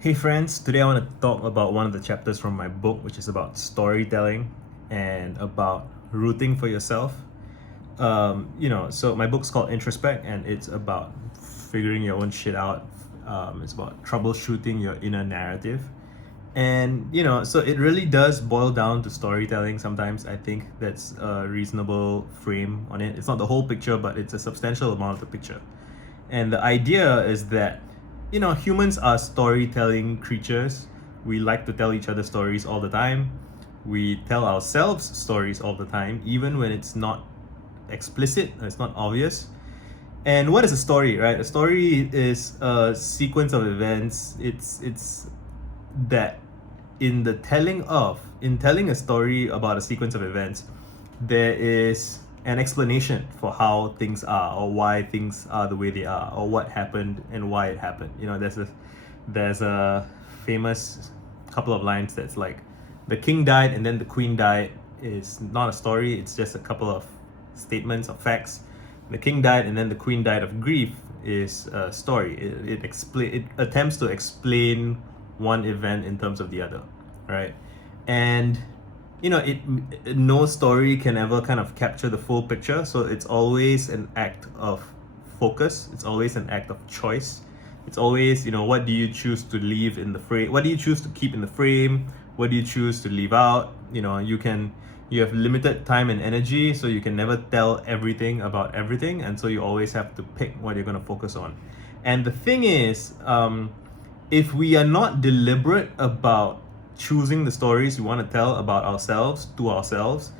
Hey friends, today I want to talk about one of the chapters from my book, which is about storytelling and about rooting for yourself. So my book's called Introspect, and it's about figuring your own shit out. It's about troubleshooting your inner narrative. And, so it really does boil down to storytelling sometimes. I think that's a reasonable frame on it. It's not the whole picture, but it's a substantial amount of the picture. And the idea is that, humans are storytelling creatures. We like to tell each other stories all the time. We tell ourselves stories all the time, even when it's not explicit, it's not obvious. And what is a story, right? A story is a sequence of events. It's that in telling a story about a sequence of events, there is an explanation for how things are, or why things are the way they are, or what happened and why it happened. There's a famous couple of lines that's like, the king died and then the queen died is not a story, it's just a couple of statements of facts. The king died and then the queen died of grief is a story. It attempts to explain one event in terms of the other, right? And no story can ever kind of capture the full picture, so it's always an act of focus. It's always an act of choice. It's always, what do you choose to leave in the frame? What do you choose to keep in the frame? What do you choose to leave out? You have limited time and energy, so you can never tell everything about everything, and so you always have to pick what you're going to focus on. And the thing is, if we are not deliberate about choosing the stories we want to tell about ourselves to ourselves,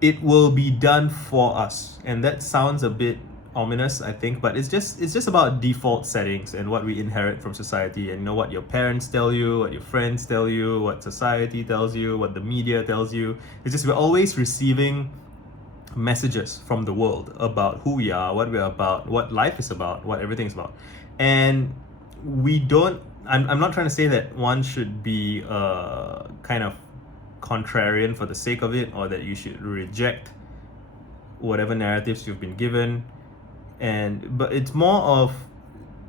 it will be done for us. And that sounds a bit ominous, I think, but it's just about default settings and what we inherit from society. And what your parents tell you, what your friends tell you, what society tells you, what the media tells you. It's just we're always receiving messages from the world about who we are, what we're about, what life is about, what everything is about. And we don't I'm not trying to say that one should be kind of contrarian for the sake of it, or that you should reject whatever narratives you've been given. But it's more of,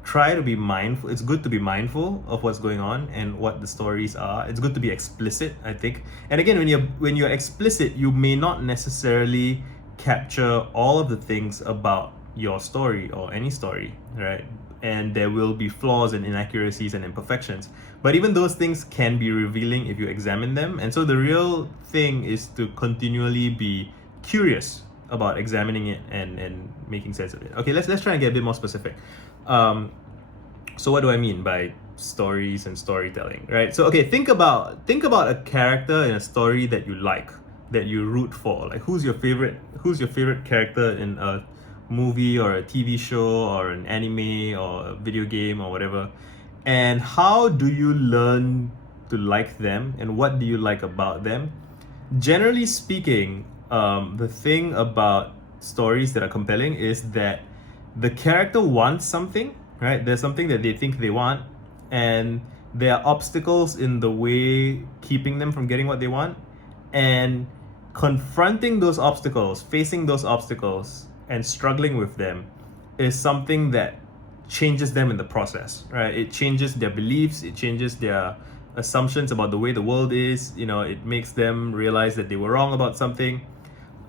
try to be mindful. It's good to be mindful of what's going on and what the stories are. It's good to be explicit, I think. And again, when you're explicit, you may not necessarily capture all of the things about your story or any story, right? And there will be flaws and inaccuracies and imperfections. But even those things can be revealing if you examine them. And so the real thing is to continually be curious about examining it and making sense of it. Okay, let's try and get a bit more specific. So what do I mean by stories and storytelling, right? So okay, think about a character in a story that you like, that you root for. Like, who's your favorite character in a movie or a TV show or an anime or a video game or whatever? And how do you learn to like them, and what do you like about them? Generally speaking, the thing about stories that are compelling is that the character wants something, right? There's something that they think they want, and there are obstacles in the way keeping them from getting what they want. And confronting those obstacles, facing those obstacles, and struggling with them is something that changes them in the process, right? It changes their beliefs, it changes their assumptions about the way the world is. It makes them realize that they were wrong about something.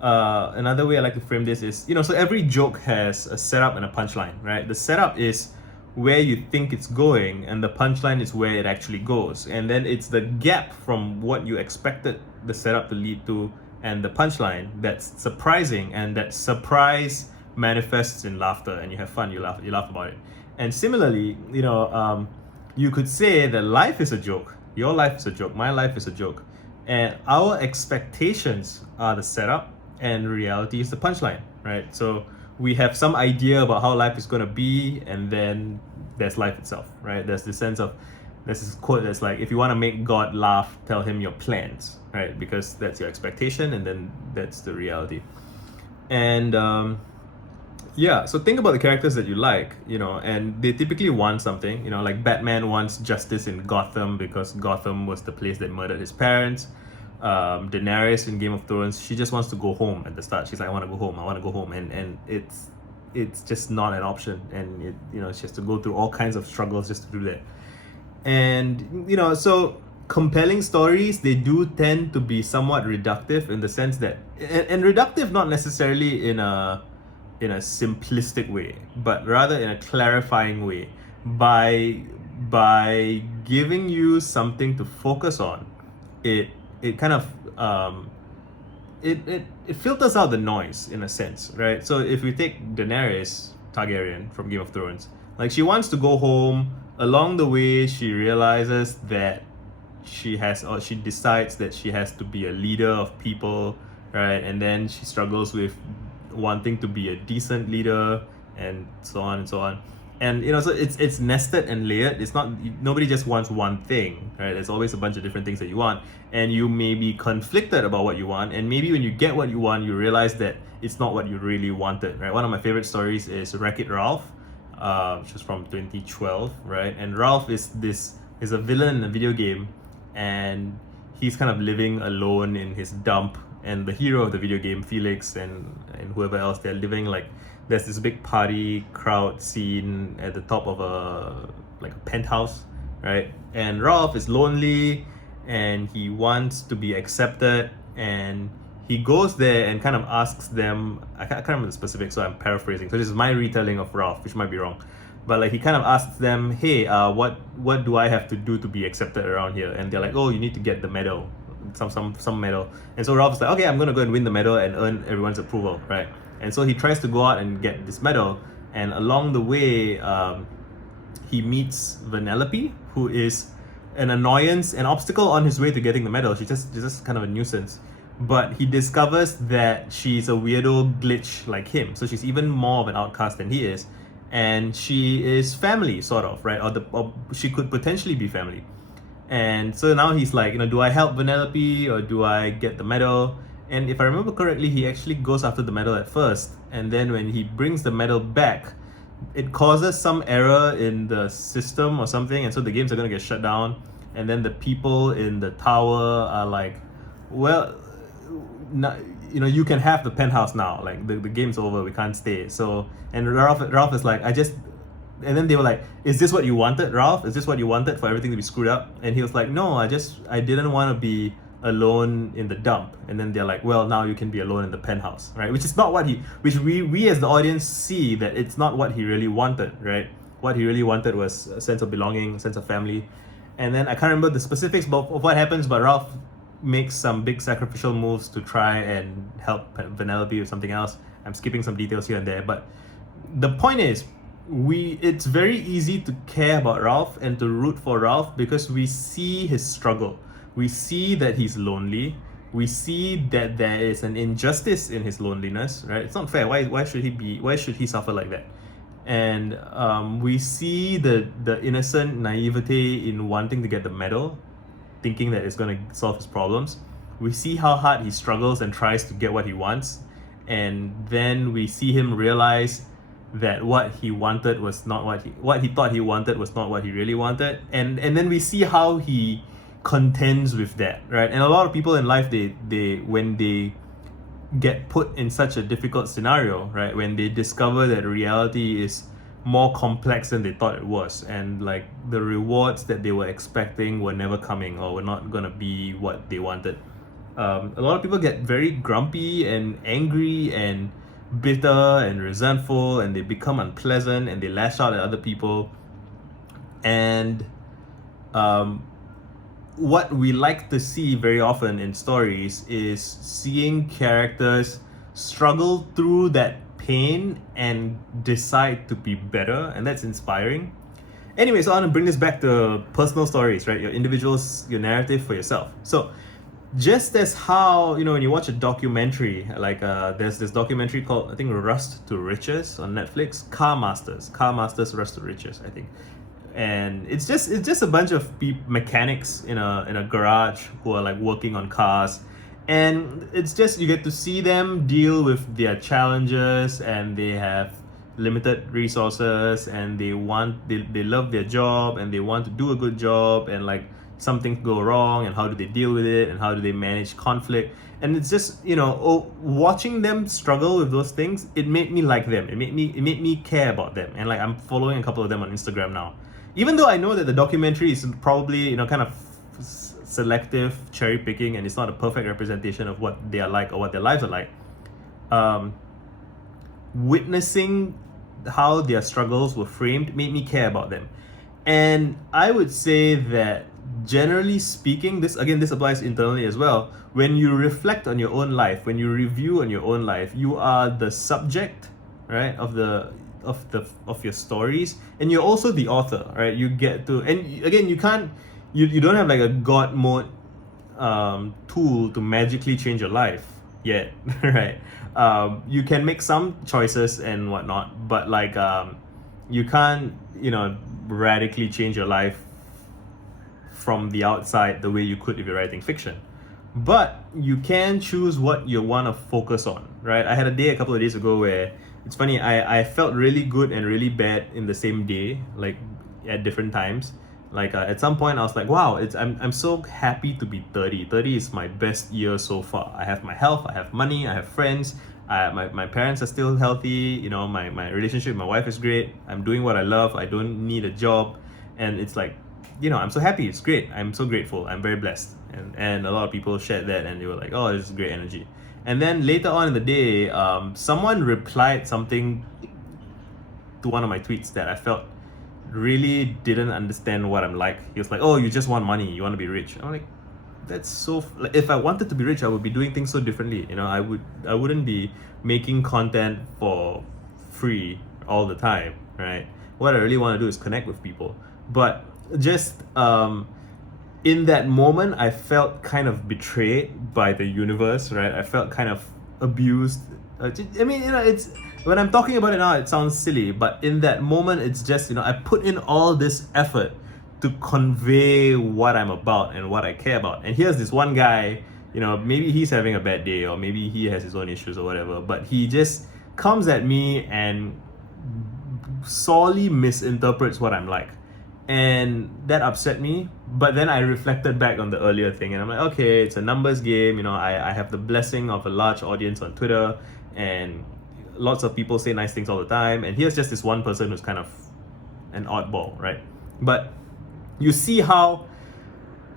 Another way I like to frame this is, so every joke has a setup and a punchline, right? The setup is where you think it's going, and the punchline is where it actually goes. And then it's the gap from what you expected the setup to lead to and the punchline that's surprising, and that surprise manifests in laughter, and you have fun, you laugh about it. And similarly, you could say that life is a joke. Your life is a joke, my life is a joke, and our expectations are the setup and reality is the punchline, right? So we have some idea about how life is going to be, and then there's life itself, right? There's this quote that's like, if you want to make God laugh, tell him your plans, right? Because that's your expectation, and then that's the reality. And so think about the characters that you like, and they typically want something. Like Batman wants justice in Gotham because Gotham was the place that murdered his parents. Daenerys in Game of Thrones, she just wants to go home at the start. She's like, I want to go home, and it's just not an option, and she has to go through all kinds of struggles just to do that. And so compelling stories, they do tend to be somewhat reductive in the sense that, and reductive not necessarily in a simplistic way, but rather in a clarifying way, by giving you something to focus on. It kind of it filters out the noise in a sense, right? So if we take Daenerys Targaryen from Game of Thrones, like, she wants to go home. Along the way, she realizes that she decides that she has to be a leader of people, right? And then she struggles with wanting to be a decent leader, and so on and so on. And so it's nested and layered. It's not, nobody just wants one thing, right? There's always a bunch of different things that you want, and you may be conflicted about what you want, and maybe when you get what you want, you realize that it's not what you really wanted, right? One of my favorite stories is Wreck-It Ralph, which is from 2012, right? And Ralph is a villain in a video game, and he's kind of living alone in his dump, and the hero of the video game, Felix, and whoever else, they're living like, there's this big party crowd scene at the top of a penthouse, right? And Ralph is lonely, and he wants to be accepted, and he goes there and kind of asks them, I can't remember the specifics, so I'm paraphrasing, so this is my retelling of Ralph, which might be wrong, but like, he kind of asks them, hey, what do I have to do to be accepted around here? And they're like, oh, you need to get the medal, some medal. And so Ralph's like, okay, I'm gonna go and win the medal and earn everyone's approval, right? And so he tries to go out and get this medal, and along the way, he meets Vanellope, who is an annoyance, an obstacle on his way to getting the medal. She's just kind of a nuisance. But he discovers that she's a weirdo glitch like him, so she's even more of an outcast than he is, and she is family, sort of, right? Or she could potentially be family. And so now he's like, do I help Vanellope or do I get the medal? And if I remember correctly, he actually goes after the medal at first, and then when he brings the medal back, it causes some error in the system or something, and so the games are gonna get shut down. And then the people in the tower are like, well, no, you can have the penthouse now. Like, the game's over, we can't stay. So, and Ralph is like, and then they were like, is this what you wanted, Ralph? Is this what you wanted, for everything to be screwed up? And he was like, no, I didn't want to be alone in the dump. And then they're like, well, now you can be alone in the penthouse, right? Which is not which we as the audience see that it's not what he really wanted, right? What he really wanted was a sense of belonging, a sense of family. And then I can't remember the specifics of what happens, but Ralph makes some big sacrificial moves to try and help Vanellope or something else. I'm skipping some details here and there, but the point is, it's very easy to care about Ralph and to root for Ralph because we see his struggle. We see that he's lonely. We see that there is an injustice in his loneliness, right? It's not fair. Why should he suffer like that? And we see the innocent naivete in wanting to get the medal, thinking that it's going to solve his problems. We see how hard he struggles and tries to get what he wants, and then we see him realize that what he wanted was not what he thought he wanted was not what he really wanted, and then we see how he contends with that, right? And a lot of people in life, they when they get put in such a difficult scenario, right, when they discover that reality is more complex than they thought it was, and like the rewards that they were expecting were never coming or were not gonna be what they wanted, a lot of people get very grumpy and angry and bitter and resentful, and they become unpleasant and they lash out at other people. And what we like to see very often in stories is seeing characters struggle through that pain and decide to be better, and that's inspiring. Anyways, I want to bring this back to personal stories, right? Your individuals, your narrative for yourself. So just as how, when you watch a documentary, like there's this documentary called, I think, Rust to Riches on Netflix, Car Masters Rust to Riches, I think. And it's just a bunch of mechanics in a garage who are like working on cars, and it's just, you get to see them deal with their challenges, and they have limited resources, and they love their job, and they want to do a good job, and like something go wrong, and how do they deal with it, and how do they manage conflict. And it's just, watching them struggle with those things, it made me like them. It made me care about them. And like, I'm following a couple of them on Instagram now. even though I know that the documentary is probably, kind of selective cherry picking, and it's not a perfect representation of what they are like or what their lives are like. Witnessing how their struggles were framed made me care about them. And I would say that generally speaking, this applies internally as well. When you reflect on your own life, when you review on your own life, you are the subject, right, of your stories, and you're also the author, right? You get to, and again, you don't have like a God mode tool to magically change your life yet, right? You can make some choices and whatnot, but like you can't, radically change your life from the outside the way you could if you're writing fiction. But you can choose what you want to focus on, right? I had a day a couple of days ago where it's funny, I felt really good and really bad in the same day, like at different times. Like at some point I was like, wow, I'm so happy to be 30. 30 is my best year so far. I have my health, I have money, I have friends, my parents are still healthy, my relationship with my wife is great, I'm doing what I love, I don't need a job, and it's like, I'm so happy, it's great, I'm so grateful, I'm very blessed. And a lot of people shared that and they were like, oh, this is great energy. And then later on in the day, someone replied something to one of my tweets that I felt really didn't understand what I'm like. He was like, oh, you just want money, you want to be rich. I'm like, that's so like, if I wanted to be rich, I would be doing things so differently. I wouldn't be making content for free all the time, right? What I really want to do is connect with people. But just in that moment, I felt kind of betrayed by the universe, right? I felt kind of abused. I mean, it's, when I'm talking about it now, it sounds silly, but in that moment, it's just, I put in all this effort to convey what I'm about and what I care about. And here's this one guy, maybe he's having a bad day or maybe he has his own issues or whatever, but he just comes at me and sorely misinterprets what I'm like. And that upset me. But then I reflected back on the earlier thing and I'm like, okay, it's a numbers game. I have the blessing of a large audience on Twitter and lots of people say nice things all the time. And here's just this one person who's kind of an oddball, right? But you see how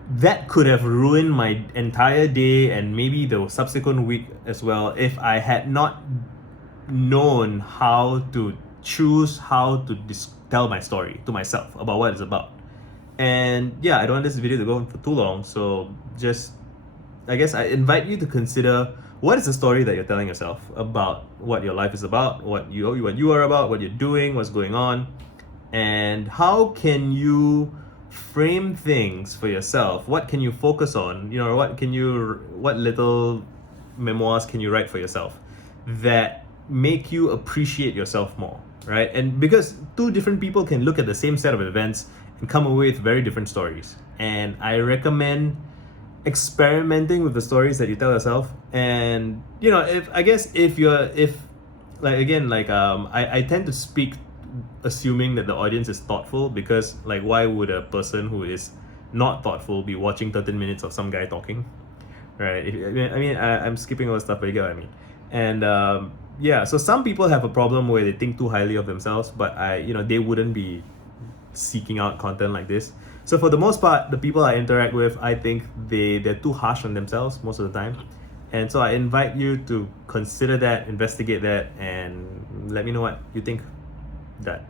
that could have ruined my entire day and maybe the subsequent week as well if I had not known how to choose how to tell my story to myself about what it's about. And yeah, I don't want this video to go on for too long, so just, I guess I invite you to consider, what is the story that you're telling yourself about what your life is about, what you are about, what you're doing, what's going on, and how can you frame things for yourself? What can you focus on? What little memoirs can you write for yourself that make you appreciate yourself more, right? And because two different people can look at the same set of events and come away with very different stories. And I recommend experimenting with the stories that you tell yourself. And I tend to speak assuming that the audience is thoughtful, because like, why would a person who is not thoughtful be watching 13 minutes of some guy talking, right? I'm skipping all the stuff, but you get what I mean. And so some people have a problem where they think too highly of themselves, but they wouldn't be seeking out content like this. So for the most part, the people I interact with, I think they're too harsh on themselves most of the time. And so I invite you to consider that, investigate that, and let me know what you think. That